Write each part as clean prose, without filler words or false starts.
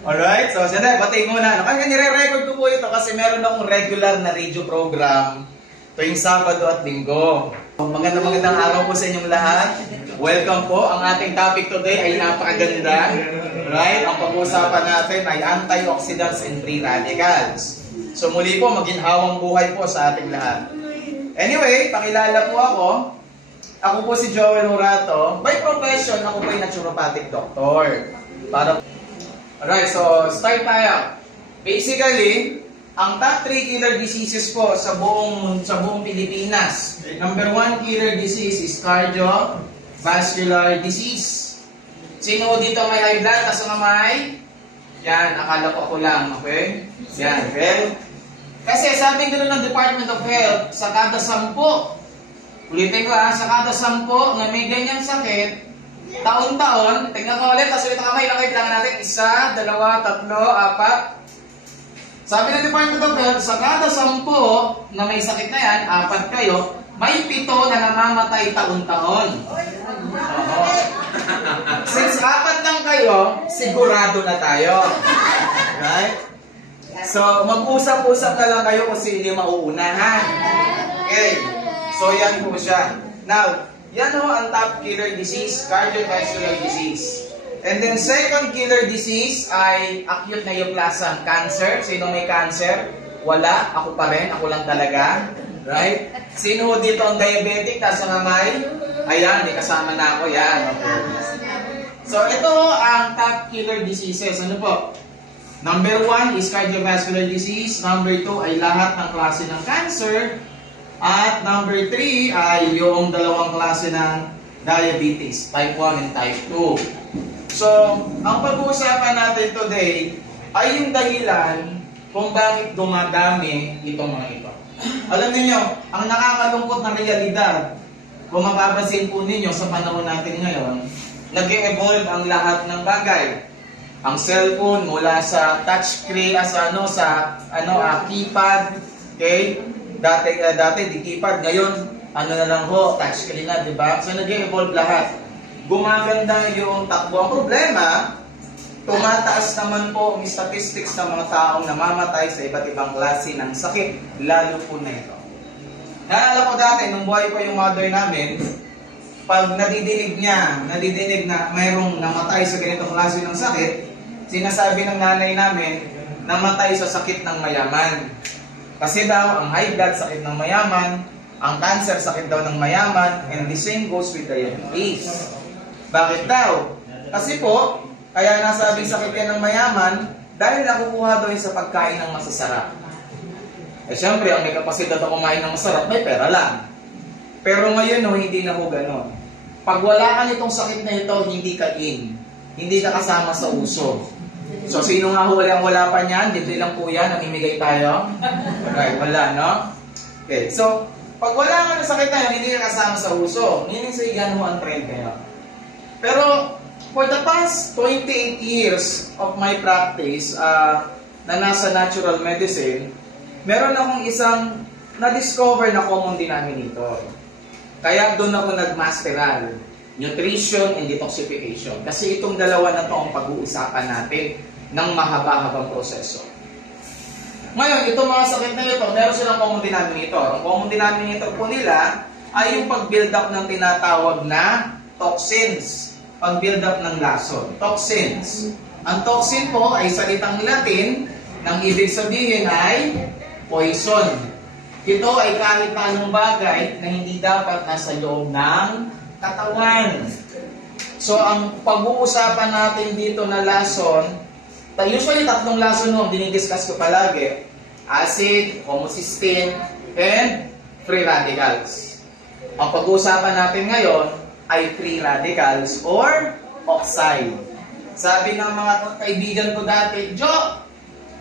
Alright, so siyempre, batay muna. Kaya nire-record ko po ito kasi meron akong regular na radio program tuwing Sabado at Linggo. Magandang araw po sa inyong lahat. Welcome po. Ang ating topic today ay napakaganda. Right? Ang pag-uusapan natin ay antioxidants and free radicals. So muli po, maginhawang buhay po sa ating lahat. Anyway, pakilala po ako. Ako po si Joel Horato. By profession, ako po ay naturopathic doctor. Alright, so start tayo. Basically, ang top 3 killer diseases po sa buong Pilipinas. Number 1 killer disease is cardiovascular disease. Sino dito may high blood? Kaso nga may? Yan, akala ko ako lang, okay? Yan, well, kasi sabi ko ng Department of Health, sa kada 10, ulitin ko sa kada 10 na may ganyang sakit, taon-taon, tingnan ko ulit, tapos ulit ang kamay, ilang kailangan natin, 1, 2, 3, 4. Sabi ng Department of Health, sa kada 10 na may sakit na yan, 4 kayo, may 7 na namamatay taon-taon. Since 4 lang kayo, sigurado na tayo. Right? So, mag-usap-usap na lang kayo kung sino mauunahan. Okay. So, yan po siya. Now, yan ho ang top killer disease, cardiovascular disease. And then second killer disease ay acute neoplasm, cancer. Sino may cancer? Wala, ako pa rin, ako lang talaga. Right? Sino ho dito ang diabetic, nasa kamay? Ayan, may kasama na ako. Yan, okay. So ito ho ang top killer diseases. Ano po? Number 1 is cardiovascular disease. Number 2 ay lahat ng klase ng cancer. At number 3 ay yung dalawang klase ng diabetes, type 1 and type 2. So, ang pag-uusapan natin today ay yung dahilan kung bakit dumadami itong mga ito. Alam niyo, ang nakakalungkot na realidad, kung mapapansin po ninyo sa panahon natin ngayon, nag-evolve ang lahat ng bagay. Ang cellphone mula sa touchscreen, keypad, okay? Dati di keypad, ngayon ano na lang ho, touchscreen na, di ba? So nag-evolve lahat. Gumaganda yung takbo. Ang problema, tumataas naman po ang statistics ng mga taong namamatay sa iba't ibang klase ng sakit, lalo po na ito. Naalala ko dati, nung buhay pa yung mother namin, pag nadidinig na mayroong namatay sa ganitong klase ng sakit, sinasabi ng nanay namin, namatay sa sakit ng mayaman. Kasi daw, ang high blood sakit ng mayaman, ang cancer sakit daw ng mayaman, and the same goes with diabetes. Bakit daw? Kasi po, kaya nasabing sakit yan ng mayaman, dahil nakukuha daw yun sa pagkain ng masasarap. Eh syempre, ang may kapasidad na kumain ng masarap, may pera lang. Pero ngayon, hindi na ho ganon. Pag wala ka nitong sakit na ito, hindi ka in. Hindi ka kasama sa uso. So, sino nga wala pa niyan? Dito lang po yan, namimigay tayo. Okay, wala, no? Okay, so, pag wala ka ng sakit na yun, hindi ka kasama sa uso. Meaning sa yan ho ang trend kayo. Pero, for the past 28 years of my practice na nasa natural medicine, meron akong isang na-discover na common denominator. Kaya doon ako nag-masteral. Nutrition and detoxification. Kasi itong dalawa na ito ang pag-uusapan natin ng mahaba-habang proseso. Ngayon, itong mga sakit na ito, meron silang common denominator. Ang common denominator po nila ay yung pag-build up ng tinatawag na toxins. Pag-build up ng lason. Toxins. Ang toxin po ay salitang Latin, nang ibig sabihin ay poison. Ito ay kahit anong bagay na hindi dapat nasa loob ng katawan. So, ang pag-uusapan natin dito na lason, usually 3 lason nung dinidiscuss ko palagi. Acid, homocysteine, and free radicals. Ang pag-uusapan natin ngayon ay free radicals or oxide. Sabi ng mga kaibigan ko dati, Jo,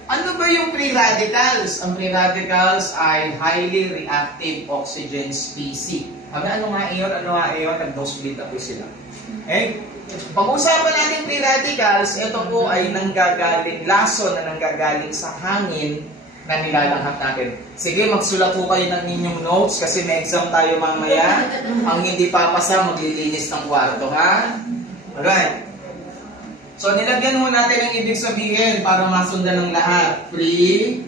ano ba yung free radicals? Ang free radicals ay highly reactive oxygen species. Ano nga iyon? Nag-dose-bleed ako sila. Okay? Pag-usapan natin free radicals, ito po ay lason na nanggagaling sa hangin na nilalanghat natin. Sige, magsulat po kayo ng inyong notes kasi may exam tayo mamaya. Ang hindi papasa, maglilinis ng kwarto, ha? Alright. So, nilagyan mo natin ang ibig sabihin para masundan ng lahat. Free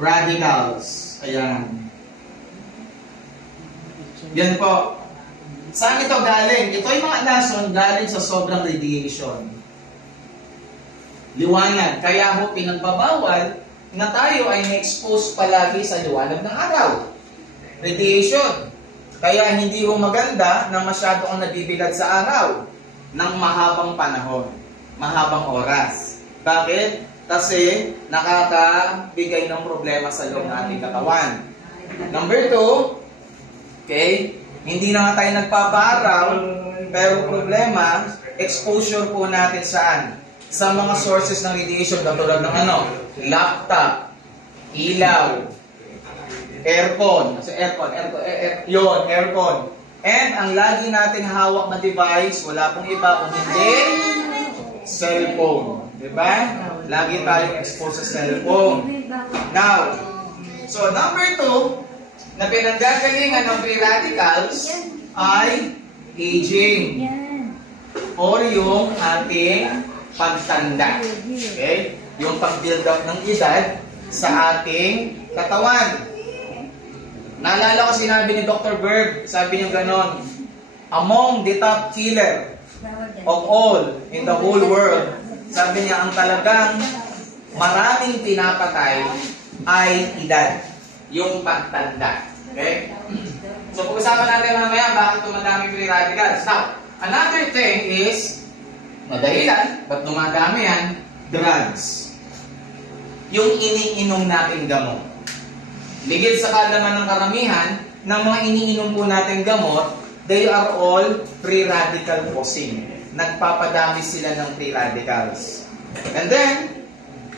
radicals. Ayan. Yan po. Saan ito galing? Ito yung mga lason galing sa sobrang radiation. Liwanag. Kaya ho pinagbabawal na tayo ay na-expose palagi sa liwanag ng araw. Radiation. Kaya hindi ho maganda na masyado kang nabibilad sa araw ng mahabang panahon. Mahabang oras. Bakit? Kasi nakakabigay ng problema sa loob ng ating katawan. Number 2, okay, hindi na nga tayo nagpaparaw, pero problema, exposure po natin saan? Sa mga sources ng radiation, katulad ng laptop, ilaw, aircon, aircon. And ang lagi natin hawak na device, wala pong iba kung hindi cellphone. Diba? Lagi tayong exposed sa cellphone. Now, so number 2, na pinanggagalingan ng free radicals ay aging. Or yung ating pagtanda. Okay? Yung pag-build up ng edad sa ating katawan. Naalala ko sinabi ni Dr. Berg, sabi niya ganon, among the top killer of all in the whole world, sabi niya, ang talagang maraming pinapatay ay edad, yung pagtanda. Okay? So, pag-usapan natin mamaya bakit tumadami free radicals. Now, another thing is, madahilan, ba't dumadami yan? Drugs. Yung iniinom nating gamot. Ligid sa kalaman ng karamihan, ng mga iniinom po nating gamot, they are all free radical causing. Nagpapadami sila ng free radicals. And then,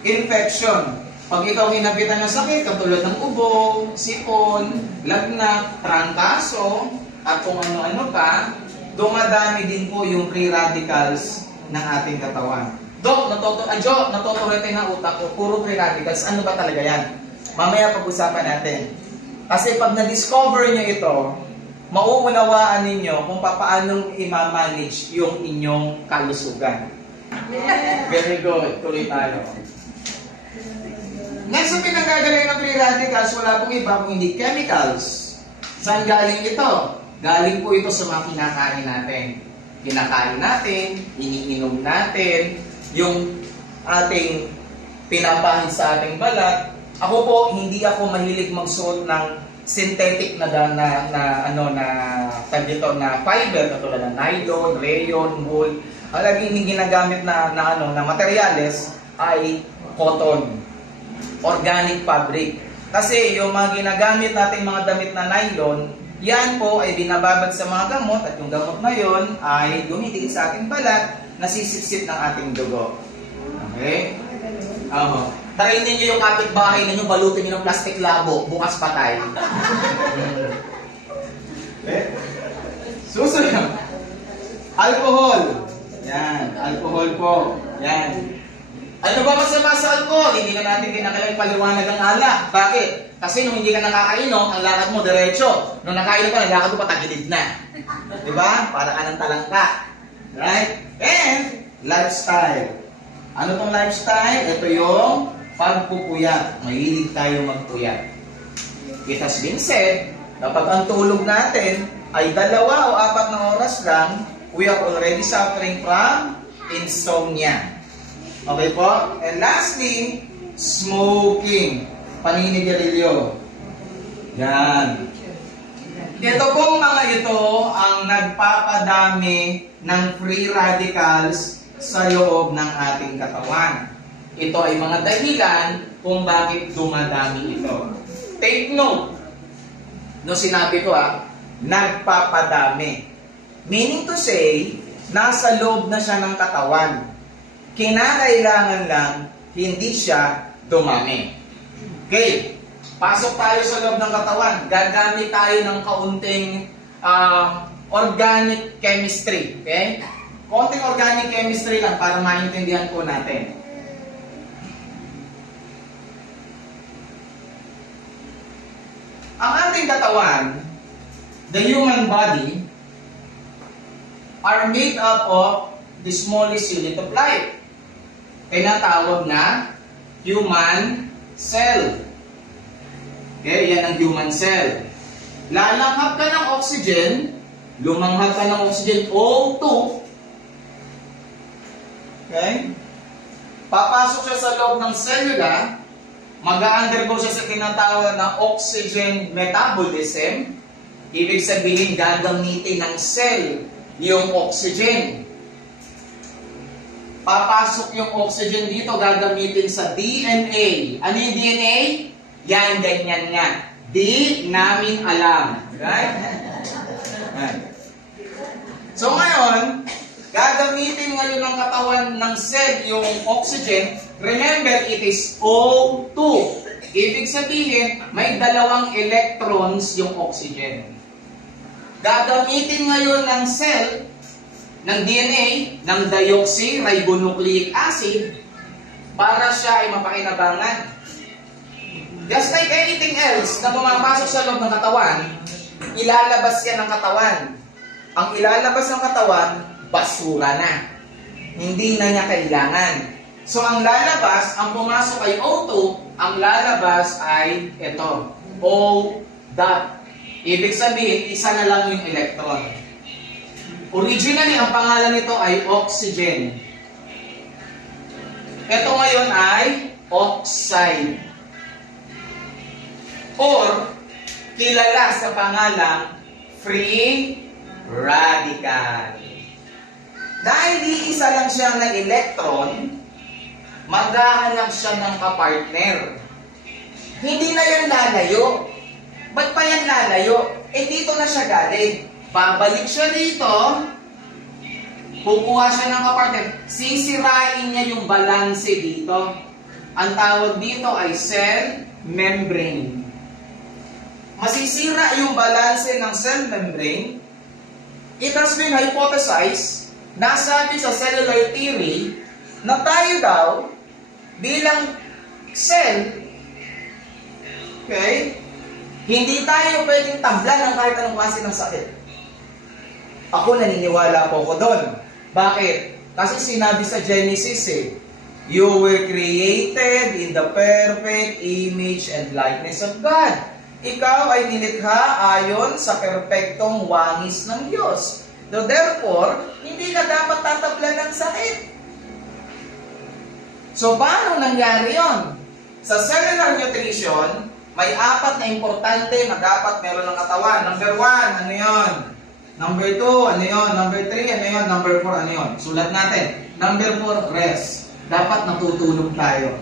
infection. Pag ikaw kinabitan ng sakit, katulad ng ubo, sipon, lagnat, trangkaso, at kung ano-ano pa, dumadami din po yung free radicals ng ating katawan. Dok, natutuloy na utak ko, puro free radicals. Ano ba talaga yan? Mamaya pag-usapan natin. Kasi pag na-discover nyo ito, mauunawaan ninyo kung paano i-manage yung inyong kalusugan. Very good. Tuloy tayo. Next, ang pinagagaling ng free radicals, wala pong iba kung hindi chemicals. Saan galing ito? Galing po ito sa mga kinakain natin. Kinakain natin, iniinom natin, yung ating pinapahid sa ating balat. Ako po, hindi ako mahilig magsuot ng synthetic na fiber, katulad ng nylon, rayon, wool. Ang laging ginagamit na materyales ay cotton, organic fabric. Kasi yung mga ginagamit nating mga damit na nylon, yan po ay binababad sa mga gamot at yung gamot na yon ay dumidikit sa ating balat, nasisipsip ng ating dugo. Okay? Tarayin ninyo yung kapitbahay ninyo, balutin nyo ng plastic labo, bukas patay. Susunod. Alcohol. Yan, alcohol po. Yan. Ano ba masama sa alcohol? Hindi na natin kinakailangan paliwanag ang alak. Bakit? Kasi nung hindi ka nakakainom, ang lakad mo diretso. Nung nakainom ka, ang lakad mo patagilid na. Diba? Para ka ng talangka. Right? And, lifestyle. Ano tong lifestyle? Ito yung pagpupuyat. Mahilig tayo magpuyat. It has been said, kapag ang tulog natin ay 2 o 4 na oras lang, we are already suffering from insomnia. Okay po? And lastly, smoking. Paninigarilyo. Yan. Ito pong mga ito ang nagpapadami ng free radicals sa loob ng ating katawan. Ito ay mga dahilan kung bakit dumadami ito. Take note. No, sinabi ko nagpapadami. Meaning to say, nasa loob na siya ng katawan. Kinakailangan lang hindi siya dumami. Okay. Pasok tayo sa loob ng katawan. Gagamit tayo ng kaunting organic chemistry. Okay? Konting organic chemistry lang para maintindihan po natin. Ang ating katawan, the human body, are made up of the smallest unit of life. tinatawag na human cell. Okay, yan ang human cell. Lalanghap ka ng oxygen, lumanghap ka ng oxygen O2. Okay? Papasok siya sa loob ng cellula, mag-undergo siya sa tinatawag na oxygen metabolism. Ibig sabihin, gagamitin ng cell yung oxygen. Papasok yung oxygen dito, gagamitin sa DNA. Ano yung DNA? Yan, ganyan nga. Di namin alam. Right? So ngayon, gagamitin ngayon ng katawan ng cell yung oxygen. Remember, it is O2. Ibig sabihin, may dalawang electrons yung oxygen. Gagamitin ngayon ng cell, ng DNA, ng deoxyribonucleic acid para siya ay mapakinabangan. Just like anything else na pumapasok sa loob ng katawan, ilalabas yan ng katawan. Ang ilalabas ng katawan, basura na. Hindi na niya kailangan. So ang lalabas, ang pumasok ay O2, ang lalabas ay ito, O dot. Ibig sabihin, isa na lang yung electron. Originally, ang pangalan nito ay oxygen. Ito ngayon ay oxide. Or, kilala sa pangalang free radical. Dahil iisa lang siya ng electron, maghahanap siya ng kapartner. Hindi na yan lalayo. Ba't pa yan lalayo? Eh dito na siya galing. Babalik siya dito, kukuha siya ng kapartner, sisirain niya yung balanse dito. Ang tawag dito ay cell membrane. Masisira yung balanse ng cell membrane. It has been hypothesized, nasabi sa cellular theory, na tayo daw, bilang cell, okay, hindi tayo pwedeng tablan ng kahit anong klase ng sakit. Ako naniniwala po ko doon. Bakit? Kasi sinabi sa Genesis you were created in the perfect image and likeness of God. Ikaw ay nilikha ayon sa perpektong wangis ng Diyos. So therefore, hindi ka dapat tatablan ng sakit. So paano nangyari yon? Sa cellular nutrition, may apat na importante na dapat meron ng katawan. Number 1, ano yon? Number 2, ano yon? Number 3, ano yon? Number 4, ano yon? Sulat natin. Number 4, rest. Dapat natutulog tayo.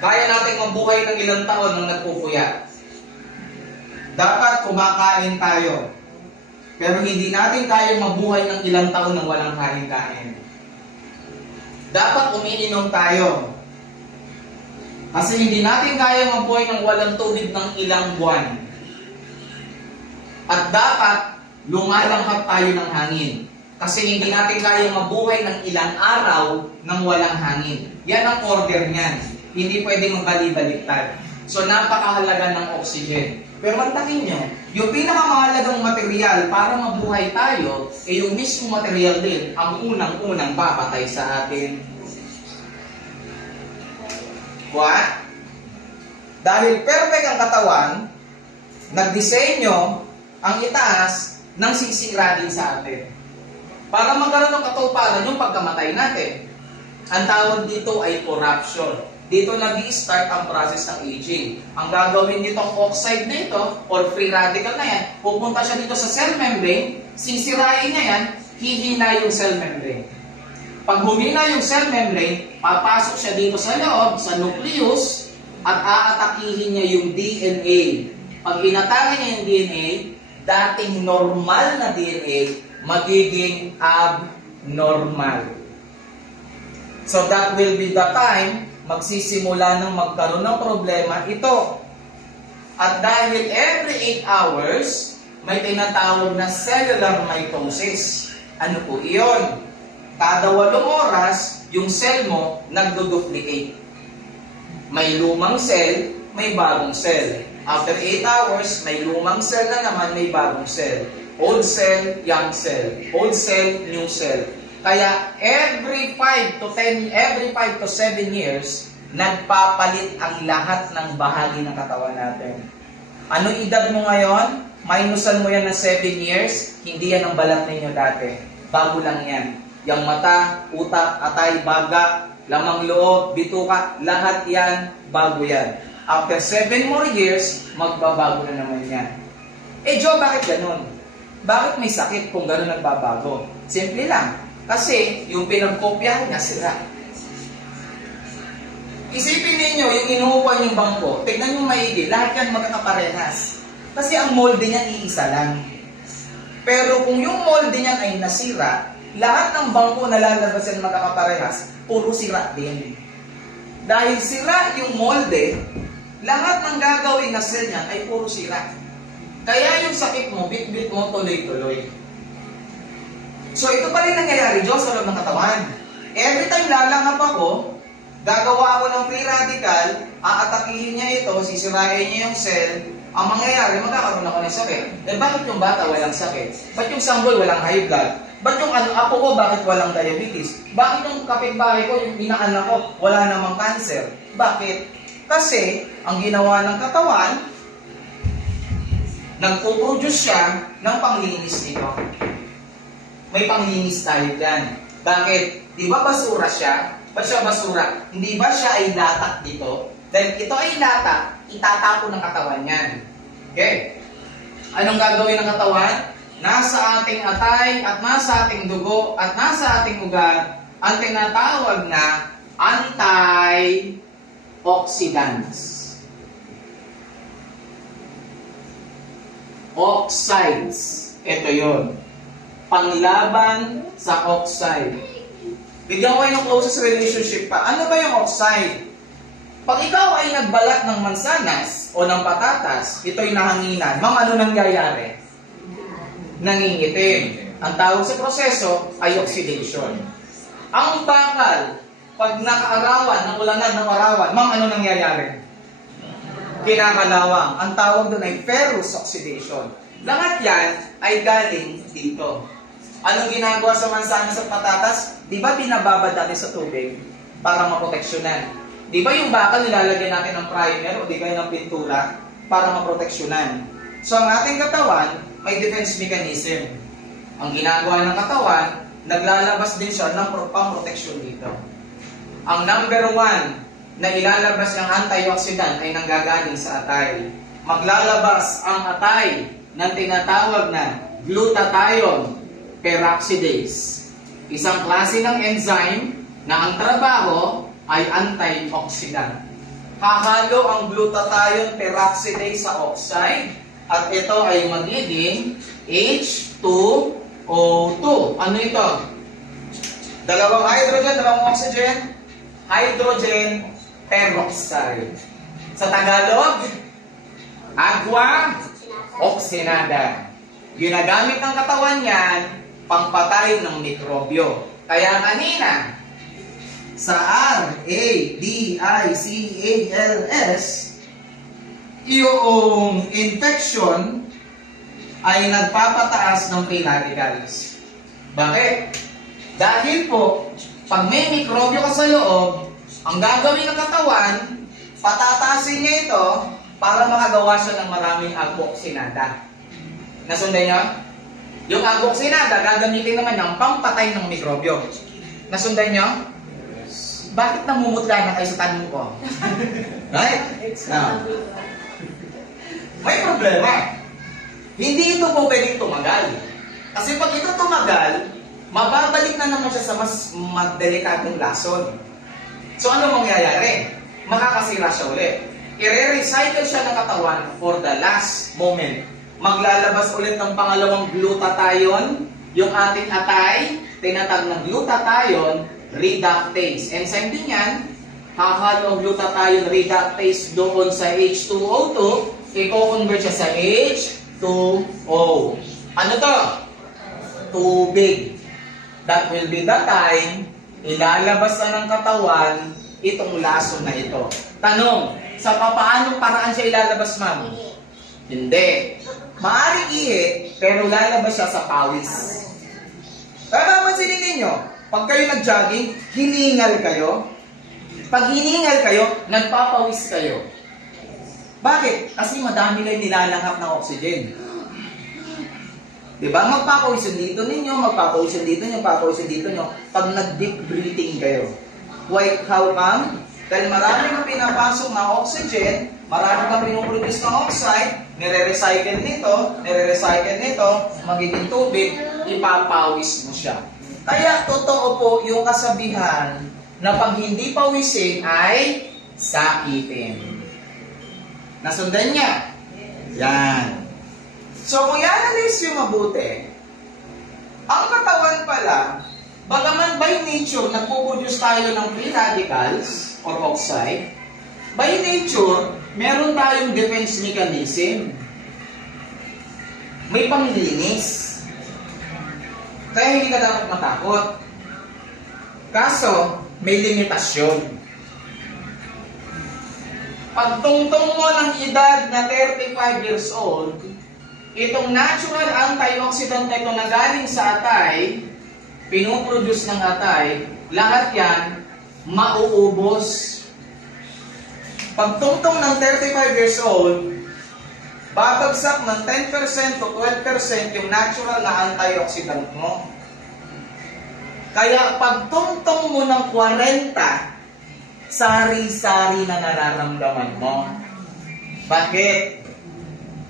Kaya natin mabuhay ng ilang taon nang nagpupuyat. Dapat kumakain tayo. Pero hindi natin kaya mabuhay ng ilang taon nang walang kain-kain. Dapat umiinom tayo. Kasi hindi natin kaya mabuhay ng walang tubig ng ilang buwan. At dapat lumalanghap tayo ng hangin. Kasi hindi natin kaya mabuhay ng ilang araw nang walang hangin. Yan ang order niyan. Hindi pwedeng magbali-baliktad. So napakahalaga ng oxygen. Pero mantakin nyo, yung pinakamahalagang material para mabuhay tayo, ay yung mismo material din ang unang-unang papatay sa atin. What? Dahil perfect ang katawan, nagdisenyo ang itaas ng sisira din sa atin. Para magkaroon ng katuparan yung pagkamatay natin. Ang tawag dito ay corruption. Dito nag-i-start ang process ng aging. Ang gagawin nitong oxide na ito, or free radical na yan, pupunta siya dito sa cell membrane, sisirain niya yan, hihina yung cell membrane. Pag humina yung cell membrane, papasok siya dito sa loob, sa nucleus, at aatakihin niya yung DNA. Pag inatake niya yung DNA, dating normal na DNA, magiging abnormal. So that will be the time magsisimula ng magkaroon ng problema ito. At dahil every 8 hours, may tinatawag na cellular mitosis. Ano po iyon? Kada 8 oras, yung cell mo nagdo-duplicate. May lumang cell, may bagong cell. After 8 hours, may lumang cell na naman, may bagong cell. Old cell, young cell. Old cell, new cell. Kaya every 5 to 7 years, nagpapalit ang lahat ng bahagi ng katawan natin. Ano edad mo ngayon? Minusan mo yan ng 7 years, hindi yan ang balat ninyo dati. Bago lang yan. Yang mata, utak, atay, baga, lamang loob, bituka, lahat yan, bago yan. After 7 more years, magbabago na naman yan. Joe, bakit ganun? Bakit may sakit kung ganun nagbabago? Simple lang. Kasi yung pinagkopyahan niya, sira. Isipin ninyo, yung inuupuan yung bangko, tignan nyo maigi, lahat yan magkakaparehas. Kasi ang molde niyan iisa lang. Pero kung yung molde niyan ay nasira, lahat ng bangko na lalabas yan magkakaparehas, puro sira din. Dahil sira yung molde, lahat ng gagawin na cell niyan ay puro sira. Kaya yung sakit mo, bit-bit mo, tuloy-tuloy. So ito pa rin nangyayari, Diyos, sa loob ng katawan. Every time lalangap ako, gagawa ako ng free radical, aatakihin niya ito, sisirahin niya yung cell, ang mangyayari, magkakaroon ako ng sakit. Bakit yung bata walang sakit? Ba't yung sanggol walang high blood? Ba't yung apo ko, bakit walang diabetes? Bakit yung kapitbahay ko, yung inaanak ko, wala namang cancer? Bakit? Kasi, ang ginawa ng katawan, nagpo-produce siya ng panglinis nito. May panglinis tayo dyan. Bakit? Di ba basura siya? Ba't siya basura? Hindi ba siya ay latak dito? Dahil ito ay latak, itatapon ng katawan yan. Okay? Anong gagawin ng katawan? Nasa ating atay at nasa ating dugo at nasa ating ugat ang tinatawag na antioxidants. Oxides. Ito yun. Panglaban sa oxide. Bigyan ko kayo ng closest relationship pa. Ano ba yung oxide? Pag ikaw ay nagbalat ng mansanas o ng patatas, ito'y nahanginan. Ma'am, ano nangyayari? Nangingitim. Ang tawag sa proseso ay oxidation. Ang bakal, pag nakaarawan, nakulanan ng arawan, ma'am, ano nangyayari? Kinakalawang. Ang tawag doon ay ferrous oxidation. Lahat yan ay galing dito. Anong ginagawa sa mansanas at patatas? Di ba binababad natin sa tubig para maproteksyonan? Di ba yung bakal nilalagyan natin ng primer o di kaya ng pintura para maproteksyonan? So ang ating katawan may defense mechanism. Ang ginagawa ng katawan, naglalabas din siya ng pang-proteksyon dito. Ang number 1 na ilalabas ng antioxidant ay nanggagaling sa atay. Maglalabas ang atay ng tinatawag na glutathione peroxidase. Isang klase ng enzyme na ang trabaho ay antioxidant. Hahalo ang glutathione peroxidase sa oxide at ito ay magiging H2O2. Ano ito? Dalawang hydrogen, dalawang oxygen. Hydrogen peroxide. Sa Tagalog, agua oxinada. Ginagamit ng katawan yan pangpatay ng mikrobyo. Kaya kanina, sa RADICALS, yung infection ay nagpapataas ng free radicals. Bakit? Dahil po, pag may mikrobyo ka sa loob, ang gagawin ng katawan, patataasin niya ito para makagawa siya ng maraming agboxinada. Nasundan niyo? Yung agboxinada, gagamitin naman niyang pampatay ng mikrobyo. Nasundan niyo? Bakit namumutla na kayo sa tanong ko? Right? Now, may problema. Hindi ito po pwedeng tumagal. Kasi pag ito tumagal, mababalik na naman siya sa mas delikadong lason. So ano mangyayari? Makakasira siya ulit. I-recycle siya ng katawan for the last moment. Maglalabas ulit ng pangalawang glutathione, yung ating atay, tinatag ng glutathione reductase. Enzyme din yan, hahalo ang glutathione reductase doon sa H2O2, i-convert siya sa H2O. Ano to? Tubig. That will be the time ilalabas na ng katawan itong lason na ito. Tanong, sa paanong paraan siya ilalabas, ma'am? Hindi. Maaaring ihit, pero lalabas siya sa pawis. Papapansinin ninyo, Pag kayo nag-jogging, hiningal kayo. Pag hiningal kayo, nagpapawis kayo. Bakit? Kasi madami kayo nilalahap ng oxygen. Diba? Magpapawisan dito ninyo, magpapawisan dito nyo, magpapawisan dito nyo. Pag nag-deep breathing kayo. Why? How come? Dahil marami kang pinapasok na oxygen, marami kang pinuproduce ng oxide, nire-recycle nito, magiging tubig, ipapawis mo siya. Kaya totoo po yung kasabihan na pag hindi pawisin ay sakitin. Nasundan niya? Yan. So kung i-analyze yung mabuti, ang katawan pala, bagaman by nature, nagpo-produce tayo ng free radicals or oxide, by nature, meron tayong defense mechanism. May panglinis. Kaya hindi ka dapat matakot. Kaso, may limitasyon. Pag tungtong mo ng edad na 35 years old, itong natural antioxidant na ito na galing sa atay, pinuproduce ng atay, lahat yan, mauubos. Pag tungtong ng 35 years old, babagsak ng 10% to 12% yung natural na antioxidant mo. Kaya pag tungtong mo ng 40, sari-sari na nararamdaman mo. Bakit?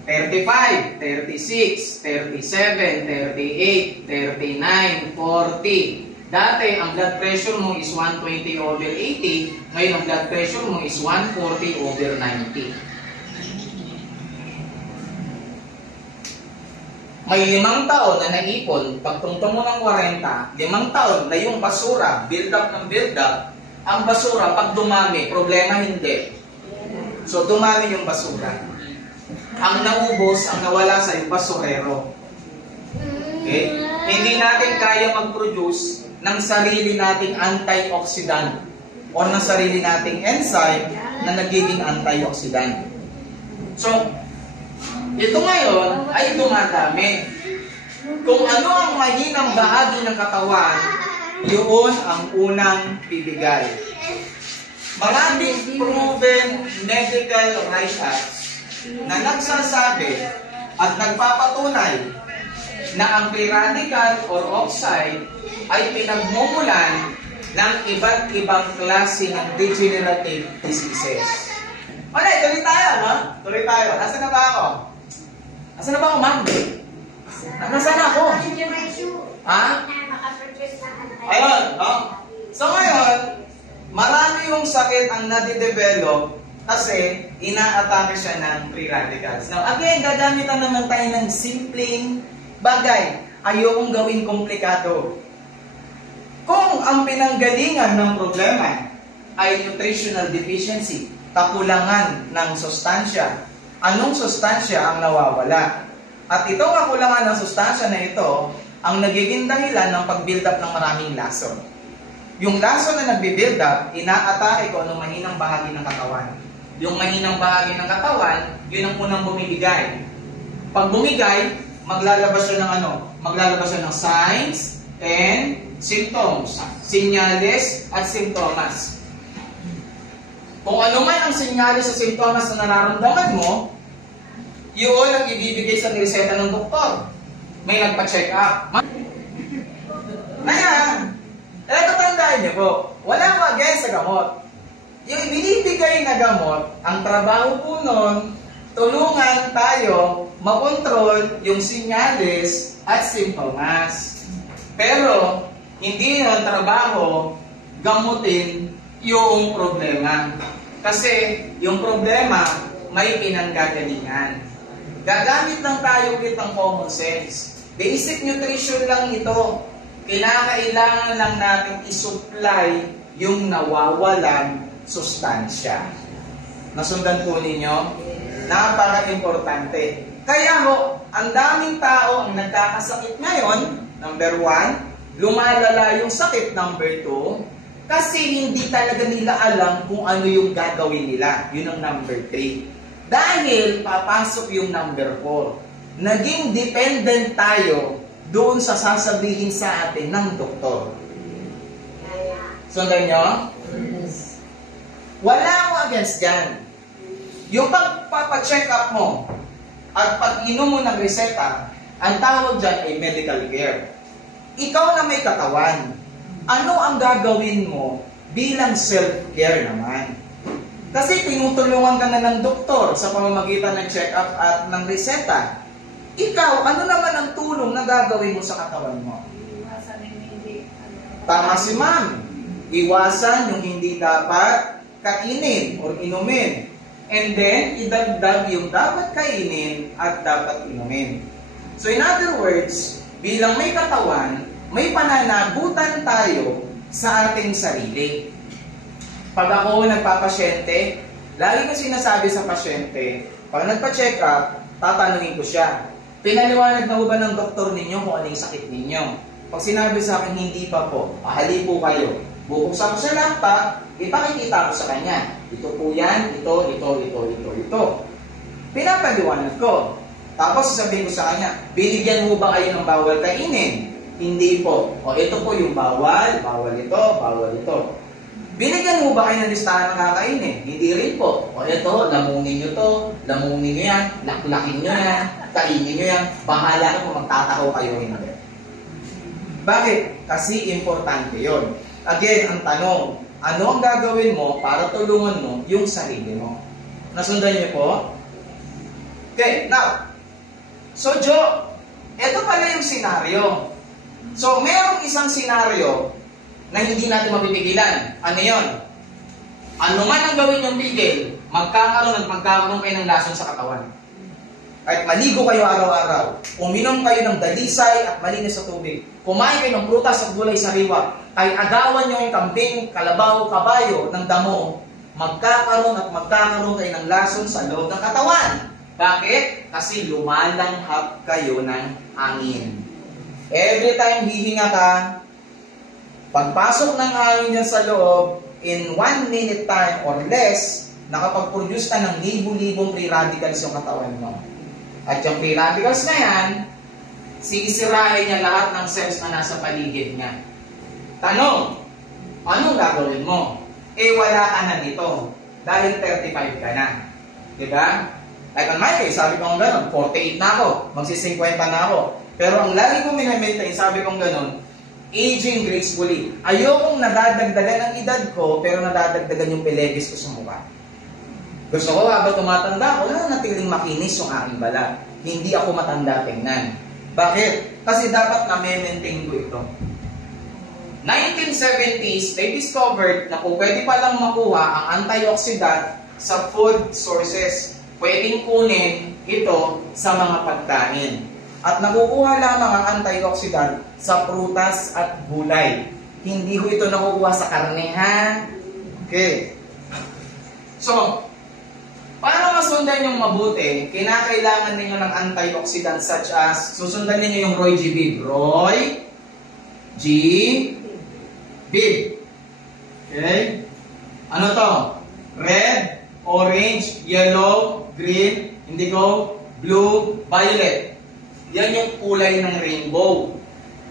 35, 36, 37, 38, 39, 40. Dati, ang blood pressure mo is 120 over 80. Ngayon, ang blood pressure mo is 140 over 90. May 5 taon na naipon, pagtungtong mo ng 40, 5 taon na yung basura, build up ng build up, ang basura, pag dumami, problema hindi. So, dumami yung basura. Ang naubos, ang nawala sa yung basurero. Okay? Hindi natin kaya mag-produce ng sarili nating antioxidant o ng sarili nating enzyme na nagiging antioxidant. So, ito ngayon ay dumadami. Kung ano ang mahinang bahagi ng katawan, yun ang unang bibigay. Maraming proven medical write-ups na nagsasabi at nagpapatunay na ang free radical or oxide ay pinagmumulan ng iba't ibang klase ng degenerative diseases. Okay, tuloy tayo, no? Tuloy tayo. Nasaan na ba ako? Nasaan na ba ako, ma'am? Nasaan na ako? Ha? Ayun, no? So ngayon, marami yung sakit ang nadidevelop kasi ina-atake siya ng free radicals. Now, again, gagamitan naman tayo ng simpleng bagay. Ayokong gawing komplikado. Kung ang pinanggalingan ng problema ay nutritional deficiency, kakulangan ng sustansya, anong sustansya ang nawawala? At itong kakulangan ng sustansya na ito ang nagiging dahilan ng pag-build up ng maraming lason. Yung lason na nagbi-build up, ina-atake ko anong mahinang bahagi ng katawan. Yung mahinang bahagi ng katawan, yun ang unang bumibigay. Pag bumigay, maglalabas siya ng ano? Maglalabas siya ng signs and symptoms. Sinyales at simptomas. Kung ano man ang sinyales at simptomas na nararamdaman mo, yun ang ibibigay sa reseta ng doktor. May nagpa-check up. Ngayon, tandaan niyo po, walang against sa gamot. Yung ibinibigay na gamot, ang trabaho po nun, tulungan tayo makontrol yung sinyales at simptomas. Pero, hindi ang trabaho gamutin yung problema. Kasi, yung problema, may pinanggagalingan. Gagamit lang tayo kitang common sense. Basic nutrition lang ito. Kinakailangan lang natin isupply yung nawawalan sustansya. Nasundan po ninyo? Napaka-importante. Kaya ho, ang daming tao ang nagkakasakit ngayon, number 1, lumalala yung sakit, number 2, kasi hindi talaga nila alam kung ano yung gagawin nila. Yun ang number 3. Dahil papasok yung number 4. Naging dependent tayo doon sa sasabihin sa atin ng doktor. Sundan nyo? Wala akong against dyan. Yung pagpapacheck up mo at pag-inom mo ng reseta, ang tawag dyan ay medical care. Ikaw na may katawan, ano ang gagawin mo bilang self-care naman? Kasi tinutulungan ka na ng doktor sa pamamagitan ng check-up at ng reseta. Ikaw, ano naman ang tulong na gagawin mo sa katawan mo? Tama si ma'am. Iwasan yung hindi dapat kainin or inumin. And then, idagdag yung dapat kainin at dapat inumin. So in other words, bilang may katawan, may pananagutan tayo sa ating sarili. Pag ako nagpapasyente, lagi ko sinasabi sa pasyente, pag nagpa-check up, tatanungin ko siya, pinaliwanag na ba ng doktor ninyo kung ano yung sakit ninyo? Pag sinabi sa akin, hindi pa po, ahali po kayo. Bubuksan ko sa laptop, ipakikita ko sa kanya. Ito po yan, ito. Pinapaliwanag ko. Tapos sasabihin ko sa kanya, binigyan mo ba kayo ng bawal kainin? Hindi po. O ito po yung bawal ito. Binigyan mo ba kayo ng listahan ng kakainin? Hindi rin po. O ito, lamunin nyo to, lamunin nyo yan, laklakin nyo yan, kainin nyo yan, bahala na kung magtataho kayo hindi. Bakit? Kasi importante yon. Again, ang tanong, ano ang gagawin mo para tulungan mo yung sarili mo? Nasundan niyo po? Okay, now, so Jo, ito pala yung senaryo. So, mayroong isang senaryo na hindi natin mapipigilan. Ano yon? Ano man ang gawin yung pigil, magkakaroon kayo ng lason sa katawan. Kahit maligo kayo araw-araw, uminom kayo ng dalisay at malinis sa tubig, kumain kayo ng prutas at gulay sariwa, kahit agawan nyo yung kambing, kalabaw, kabayo ng damo, magkakaroon kayo ng lason sa loob ng katawan. Bakit? Kasi lumalanghap kayo ng hangin. Every time hihinga ka, pagpasok ng hangin dyan sa loob, in 1 minute time or less, nakapag-produce ka ng libu-libong free radicals yung katawan mo. At yung free radicals na yan, sisirahin niya lahat ng cells na nasa paligid niya. Tanong, anong gagawin mo? Wala ka na dito. Dahil 35 ka na. Diba? Like on my case, sabi ko gano'n, 48 na ako, magsi-50 na ako. Pero ang lagi kong minamaintain, sabi kong gano'n, aging gracefully. Ayokong nadadagdagan ang edad ko, pero nadadagdagan yung pelagis ko sa mukha. Gusto ko, habang tumatanda, wala na natiling makinis yung aking balat. Hindi ako matanda tingnan. Bakit? Kasi dapat na-maintain ko ito. 1970s, they discovered na kung pwede palang makuha ang antioxidant sa food sources. Pwedeng kunin ito sa mga pagkain. At nakukuha lamang ang antioxidant sa prutas at gulay. Hindi ko ito nakukuha sa karne, ha? Okay. So, para masundan yung mabuti, kinakailangan ninyo ng antioxidant such as, susundan ninyo yung Roy G. Biv. Roy G. Biv. Okay? Ano to? Red, orange, yellow, green, indigo, blue, violet. Yan yung kulay ng rainbow.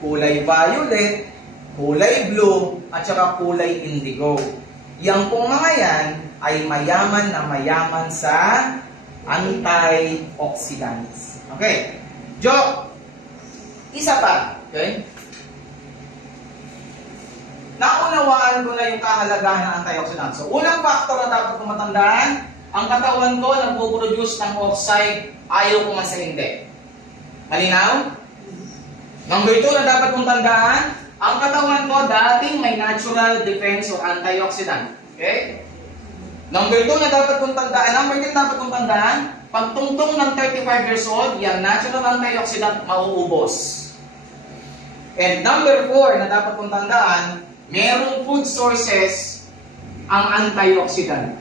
Kulay violet, kulay blue, at saka kulay indigo. Yang pong mga yan ay mayaman na mayaman sa antioxidants. Okay. Jo, isa pa. Okay? Naunawaan ko na yung kahalagahan ng antioxidants. So, unang factor na dapat kong matandaan, ang katawan ko nagpo-produce ng oxide, ayaw ko man sa hindi. Malinaw? Number 2 na dapat kong tandaan, ang katawan ko dating may natural defense or antioxidant. Okay? Number 2 na dapat kong tandaan, number 3 dapat kong tandaan, pagtungtong ng 35 years old, yung natural antioxidant mauubos. And number 4 na dapat kong tandaan, merong food sources ang antioxidant.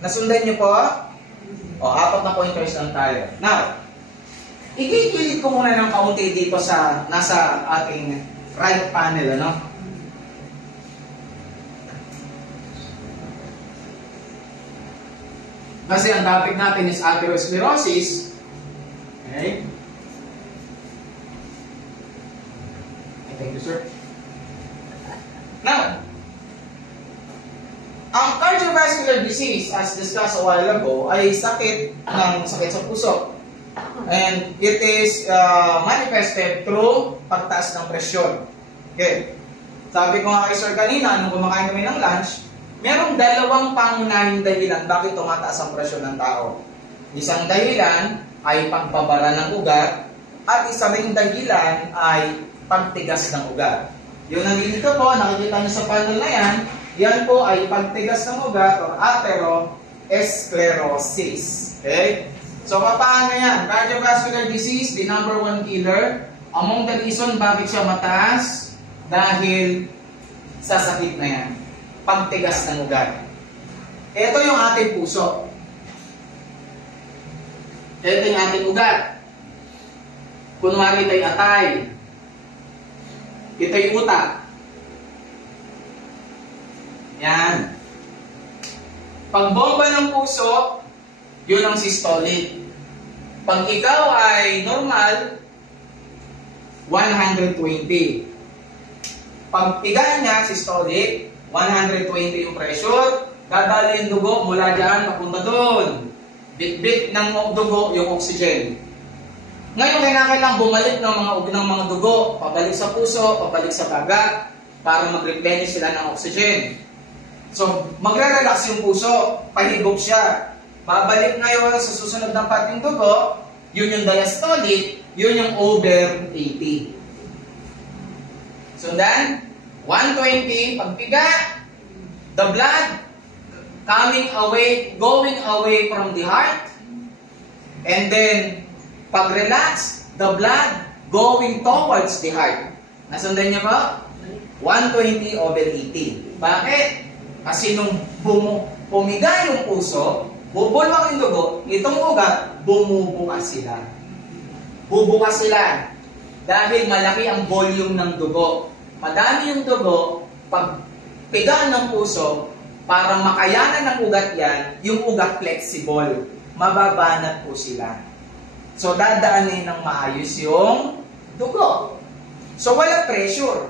Nasundan niyo po? O, 4 na pointers lang tayo. Now, ikikilit ko muna ng kaunti dito sa nasa ating right panel, ano? Kasi ang topic natin is atherosclerosis. Okay? Thank you, sir. Now, Ang cardiovascular disease, as discussed a while ago, ay sakit sa puso. And it is manifested through pagtaas ng presyon. Okay. Sabi ko nga kay Sir kanina, nung kumakain kami ng lunch, merong dalawang pangunahing dahilan bakit tumataas ang presyon ng tao. Isang dahilan ay pagbabara ng ugat, at isa ring dahilan ay pagtigas ng ugat. Yung nandito po, nakikita niyo sa panel na yan po ay pagtigas ng ugat or atherosclerosis. Okay? So, paano yan? Cardiovascular disease, the number one killer. Among the reason bakit siya mataas, dahil sa sakit na yan. Pagtigas ng ugat. Ito yung ating puso. Ito yung ating ugat. Kunwari ito'y atay. Ito'y utak. Yan. Pag bomba ng puso, yun ang systolic. Pag ikaw ay normal, 120. Pag piga niya, systolic, 120 yung pressure, dadali yung dugo mula dyan, papunta doon. Bit-bit ng dugo yung oxygen. Ngayon, kailangan bumalik ng mga dugo, pabalik sa puso, pabalik sa baga, para mag-replenish sila ng oxygen. So, magre-relax yung puso, pahigop siya. Babalik ngayon sa susunod ng pating dugo, yun yung diastolic, yun yung over 80. So then, 120, pagpiga, the blood going away from the heart, and then, pag-relax, the blood going towards the heart. Nasundan niyo ba? 120 over 80. Bakit? Kasi nung pumiga yung puso, bubulwak yung dugo, itong ugat, bumubukas sila. Bubukas sila. Dahil malaki ang volume ng dugo. Madami yung dugo, pag pigaan ng puso, para makayanan ng ugat yan, yung ugat flexible. Mababanat po sila. So, dadaanin ng maayos yung dugo. So, wala pressure.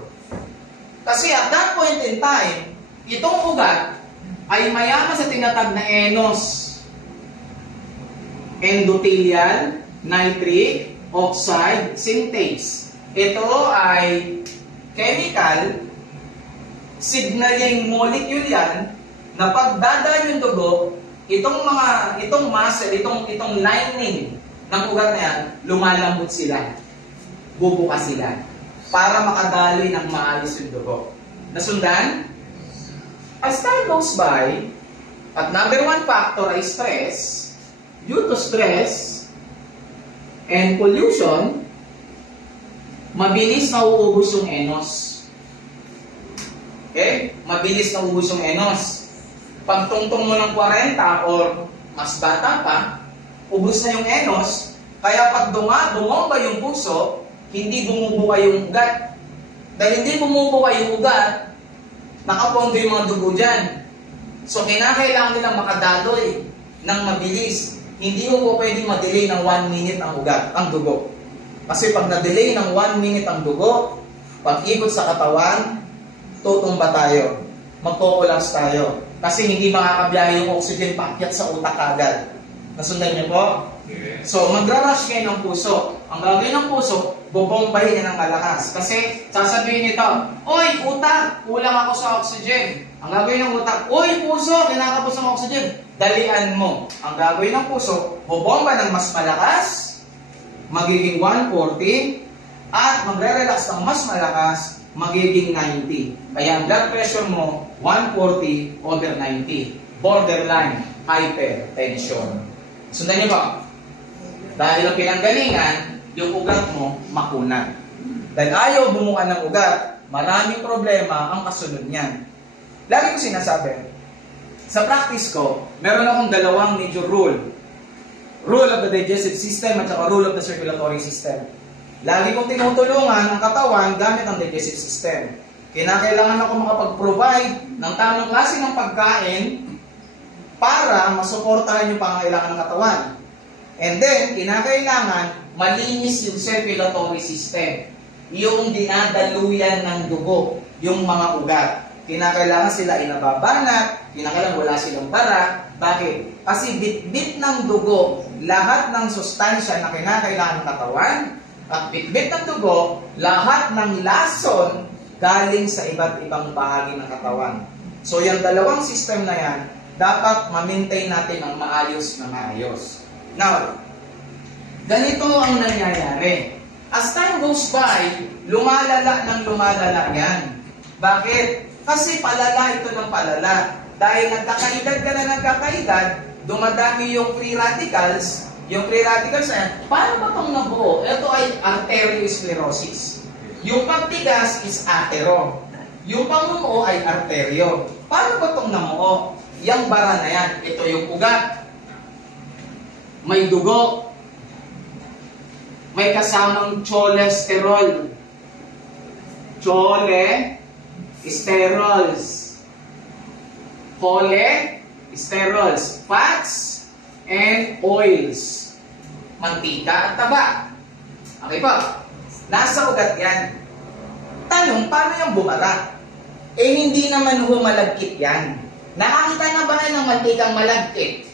Kasi at that point in time, itong ugat ay mayaman sa tinatag na enos. Endothelial, nitric, oxide, synthase. Ito ay chemical, signaling molecule yan, na pag dadaan yung dugo, itong muscle, itong lining ng ugat na yan, lumalambot sila. Bubukas sila. Para makadali ng maayos yung dugo. Nasundan? As time goes by, at number one factor ay stress. Due to stress and pollution, mabilis na uubos yung enos. Okay? Mabilis na uubos yung enos. Pag tungtong mo ng 40 or mas bata pa, ubos na yung enos, kaya pag bumomba yung puso, hindi bumubuka yung ugat. Dahil hindi bumubuka yung ugat, nakapondo yung mga dugo dyan. So, kinakailangan nilang makadaloy ng mabilis. Hindi mo pwedeng ma-delay ng 1 minute ang ugat, ang dugo. Kasi pag na-delay ng 1 minute ang dugo, pag-ikot sa katawan, tutumba tayo. Magkukulaps tayo. Kasi hindi makakabiyahe yung oxygen paakyat sa utak agad. Nasundan niyo po? Yes. So, magra-rush kayo ng puso. Ang gagawin ng puso, bobombahin niya ng malakas. Kasi, sasabihin nito, "Oy, utak, kulang ako sa oxygen." Ang gagawin ng utak, "Oy, puso, kinakapos ng oxygen." Dalian mo. Ang gagawin ng puso, bobomba ng mas malakas, magiging 140, at magre-relax ng mas malakas, magiging 90. Kaya ang blood pressure mo, 140 over 90. Borderline hypertension. Sundan niyo ba? Dahil ang pinanggalingan, yung ugat mo makunat. Dahil ayaw bumuka ng ugat, maraming problema ang kasunod niyan. Lagi ko sinasabi, sa practice ko, meron akong dalawang major rule. Rule of the digestive system at saka rule of the circulatory system. Lagi kong tinutulungan ang katawan gamit ang digestive system. Kinakailangan ako makapag-provide ng tamang klase ng pagkain para masuportahan yung pangangailangan ng katawan. And then, kinakailangan malinis yung circulatory system. Yung dinadaluyan ng dugo, yung mga ugat. kinakailangan sila ay nababanat, kinakailangan wala silang bara. Bakit? Kasi bit-bit ng dugo, lahat ng sustansya na kinakailangan ng katawan, at bit-bit ng dugo, lahat ng lason galing sa iba't ibang bahagi ng katawan. So yung dalawang system na yan, dapat ma-maintain natin ang maayos na maayos. Now, ganito ang nangyayari. As time goes by, lumalala ng lumalala yan. Bakit? Kasi palala ito ng palala. Dahil nagkakaedad ka na nagkakaedad, dumadami yung free radicals. Yung free radicals na yan, paano ba itong nabuo? Ito ay arteriosclerosis. Yung pagtigas is atero. Yung pamumuo ay arteryo. Paano ba itong namuo? Yang bara na yan. Ito yung ugat. May dugo. May kasamang cholesterol. Cholesterols. Cholesterols. Fats and oils. Mantika at taba. Okay po. Nasa ugat yan. Tanong, paano yung bumara? Hindi naman humalagkit yan. Nakakita na ba kayo ng mantikang malagkit?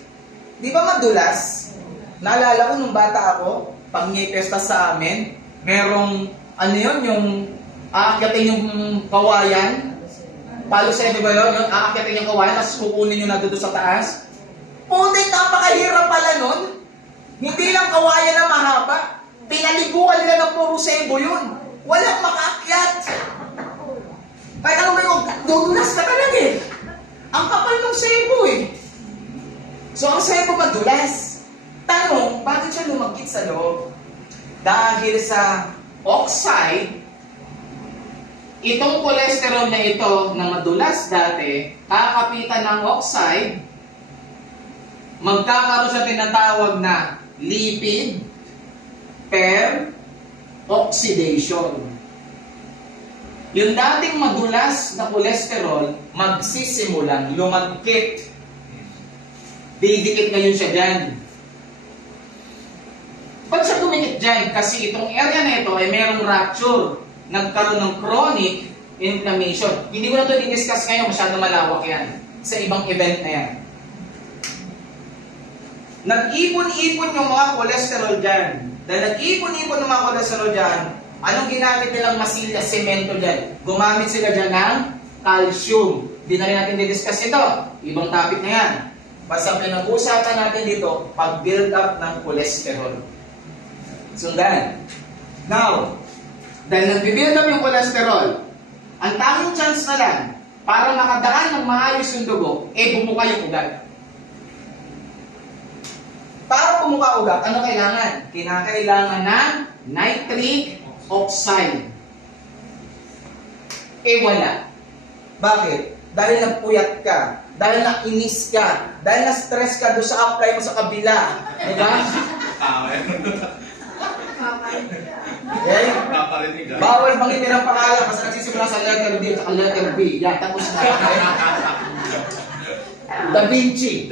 Di ba madulas? Naalala ko nung bata ako, pag may pesta sa amin, merong, yung aakyatin yung kawayan. Palo sa ba yun? Yung aakyatin yung kawayan, tapos kukunin nyo na doon sa taas. Putik, napakahirap pala nun. Hindi lang kawayan na mahaba. Pinaliguan nila ng puro sebo yun. Walang makaakyat. Kahit alam mo yung dudulas ka talaga eh. Ang kapal ng sebo eh. So ang sebo madulas. Tanong, bakit siya lumagkit sa loob? Dahil sa oxide, itong cholesterol na ito na madulas dati, kakapitan ng oxide, magkakaroon siya tinatawag na lipid peroxidation. Yung dating madulas na cholesterol, magsisimulang lumagkit. Didikit ngayon siya dyan. Ba't siya dumikit dyan? Kasi itong area na ito ay merong rupture. Nagkaroon ng chronic inflammation. Hindi ko na ito i-discuss ngayon, masyado malawak yan. Sa ibang event na yan. Nag-ipon-ipon yung mga cholesterol dyan. Dahil nag-ipon-ipon yung mga cholesterol dyan, anong ginamit nilang masilya, semento dyan? Gumamit sila dyan ng calcium. Hindi na rin natin di-discuss ito. Ibang topic na yan. Basta pinag-usapan natin dito, pag-build up ng cholesterol. Sundan. Now, dahil nag-build up yung cholesterol, ang tanging chance na lang, para makadaan ng maayos yung dugo, bumuka yung ugat. Para bumuka ugat, ano kailangan? Kinakailangan ng nitric oxide. Wala. Bakit? Dahil nagpuyat ka, dahil nainis ka, dahil na-stress ka doon sa apply mo sa kabila. Diba? Okay? Bawal bangitin ang pangalan kasi nagsisimula sa letter D at letter B. Yan, tapos na. Da Vinci.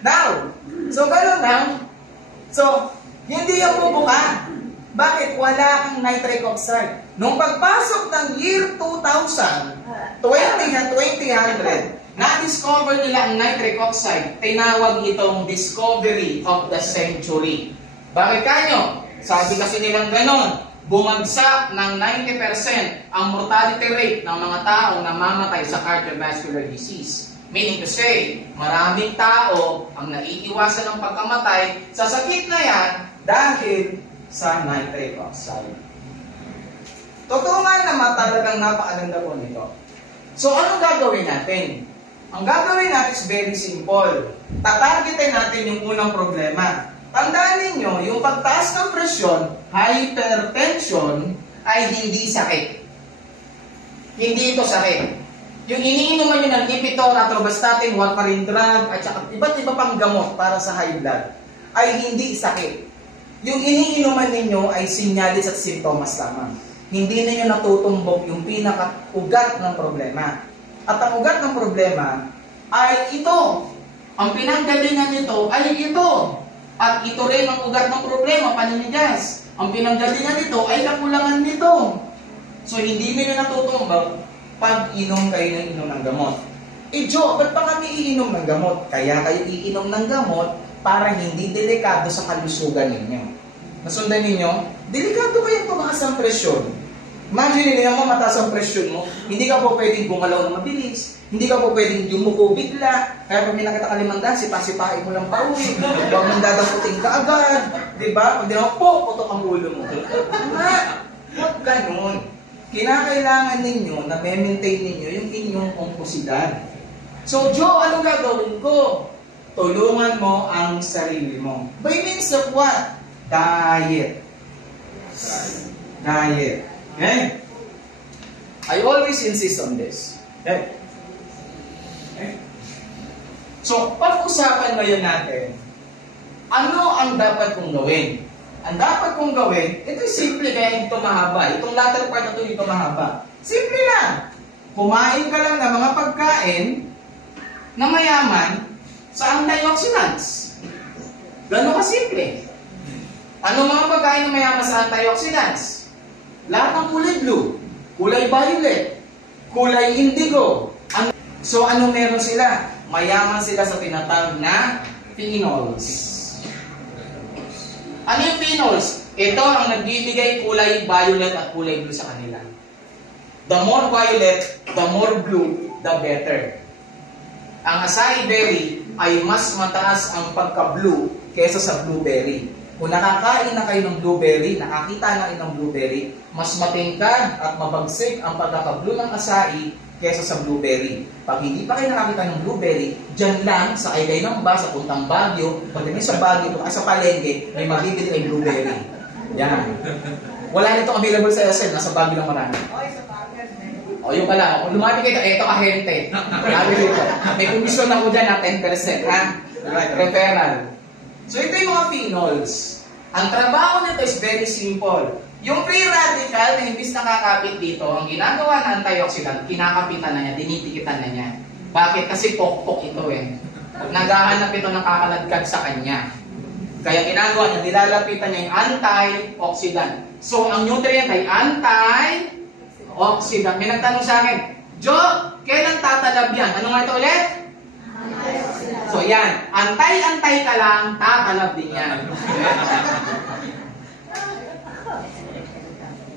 Now, so gano'n lang. So, hindi yung bubuka. Bakit? Wala kang nitric oxide. Nung pagpasok ng year 2000, 2000, na-discover nila ang nitric oxide. Tinawag itong discovery of the century. Bakit kanyo? Sabi kasi nilang ganon, bumagsak ng 90% ang mortality rate ng mga taong namamatay sa cardiovascular disease. Meaning to say, maraming tao ang naiiwasan ng pagkamatay sa sakit na yan dahil sa nitric oxide. Totoo nga naman talagang napakaganda po nito. So anong gagawin natin? Ang gagawin natin is very simple. Tatargetin natin yung unang problema. Tandaan ninyo, yung pagtaas ng presyon, hypertension, ay hindi sakit. Hindi ito sakit. Yung iniinuman nyo ng Lipitor, atorvastatin, warfarin drug, at saka iba't iba pang gamot para sa high blood, ay hindi sakit. Yung iniinuman ninyo ay sinyalis at simptomas lamang. Hindi ninyo natutumbok yung pinaka-ugat ng problema. At ang ugat ng problema ay ito. Ang pinanggalingan nito ay ito. At ito rin ang ugat ng problema, paninigas. Ang pinanggalingan nito ay kakulangan nito. So, hindi ninyo natutumbok pag inom kayo ng inom ng gamot. Jo, ba't pa kami iinom ng gamot? Kaya kayo iinom ng gamot para hindi delikado sa kalusugan ninyo. Nasundan ninyo? Delikado kayo tumaas ang presyon. Imagine nila mo, mataas ang presyon mo, hindi ka po pwedeng gumalaw ng mabilis, hindi ka po pwedeng yumuko bigla, kaya pag may nakita ka limandaan, sipa-sipain mo lang pauwi, huwag mong dadaputin ka agad, diba? Pag di naman po, putok ang ulo mo. Tama! Huwag ganun. Kinakailangan ninyo na maintain ninyo yung inyong komposidad. So, Joe, anong gagawin ko? Tulungan mo ang sarili mo. By means of what? Diet. Diet. Okay? I always insist on this. Okay? Okay? So, pag-usapan ngayon natin, ano ang dapat kong gawin? Ang dapat kong gawin, ito simple kaya ito mahaba. Itong latter part na ito mahaba. Simple lang. Kumain ka lang ng mga pagkain na mayaman sa antioxidants. Gano'n kasimple. Ano mga pagkain na mayaman sa antioxidants? Lahat ng kulay blue, kulay violet, kulay indigo. So ano meron sila? Mayaman sila sa tinatawag na phenols. Ano yung phenols? Ito ang nagbibigay kulay violet at kulay blue sa kanila. The more violet, the more blue, the better. Ang acai berry ay mas mataas ang pagka-blue kaysa sa blueberry. Kung nakakain na kayo ng blueberry, nakakita na kayo ng blueberry, mas matingkad at mabagsik ang pagkaka-blue ng acai kaysa sa blueberry. Pag hindi pa kayo nakakita ng blueberry, dyan lang sa kayo ng bus, sa puntang Baguio, pagdating sa Baguio, sa palengke, may mabibili kayo blueberry. Yan. Wala nito available sa SM, nasa Baguio lang marami. O, yung pala, kung lumapit kayo, eto ahente. May komisyon ako dyan na 10%, ha? Referral. So, ito yung mga phenols. Ang trabaho nito is very simple. Yung free radical na imbis nakakapit dito, ang ginagawa ng antioxidant, kinakapitan na niya, dinitikitan na niya. Bakit? Kasi pokpok ito eh. Pag naghahanap ito, nakakaladkad sa kanya. Kaya ginagawa niya, nilalapitan niya yung antioxidant. So, ang nutrient ay antioxidant. May nagtanong sa akin, Jo, kailan tatalab yan? Ano nga ito ulit? So yan, antay-antay ka lang, tatalab din yan.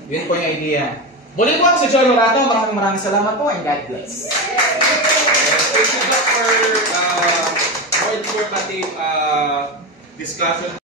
Yun po yung idea. Muli po ako sa Joe Lorato. Maraming salamat po and God bless. Thank you for more informative discussion.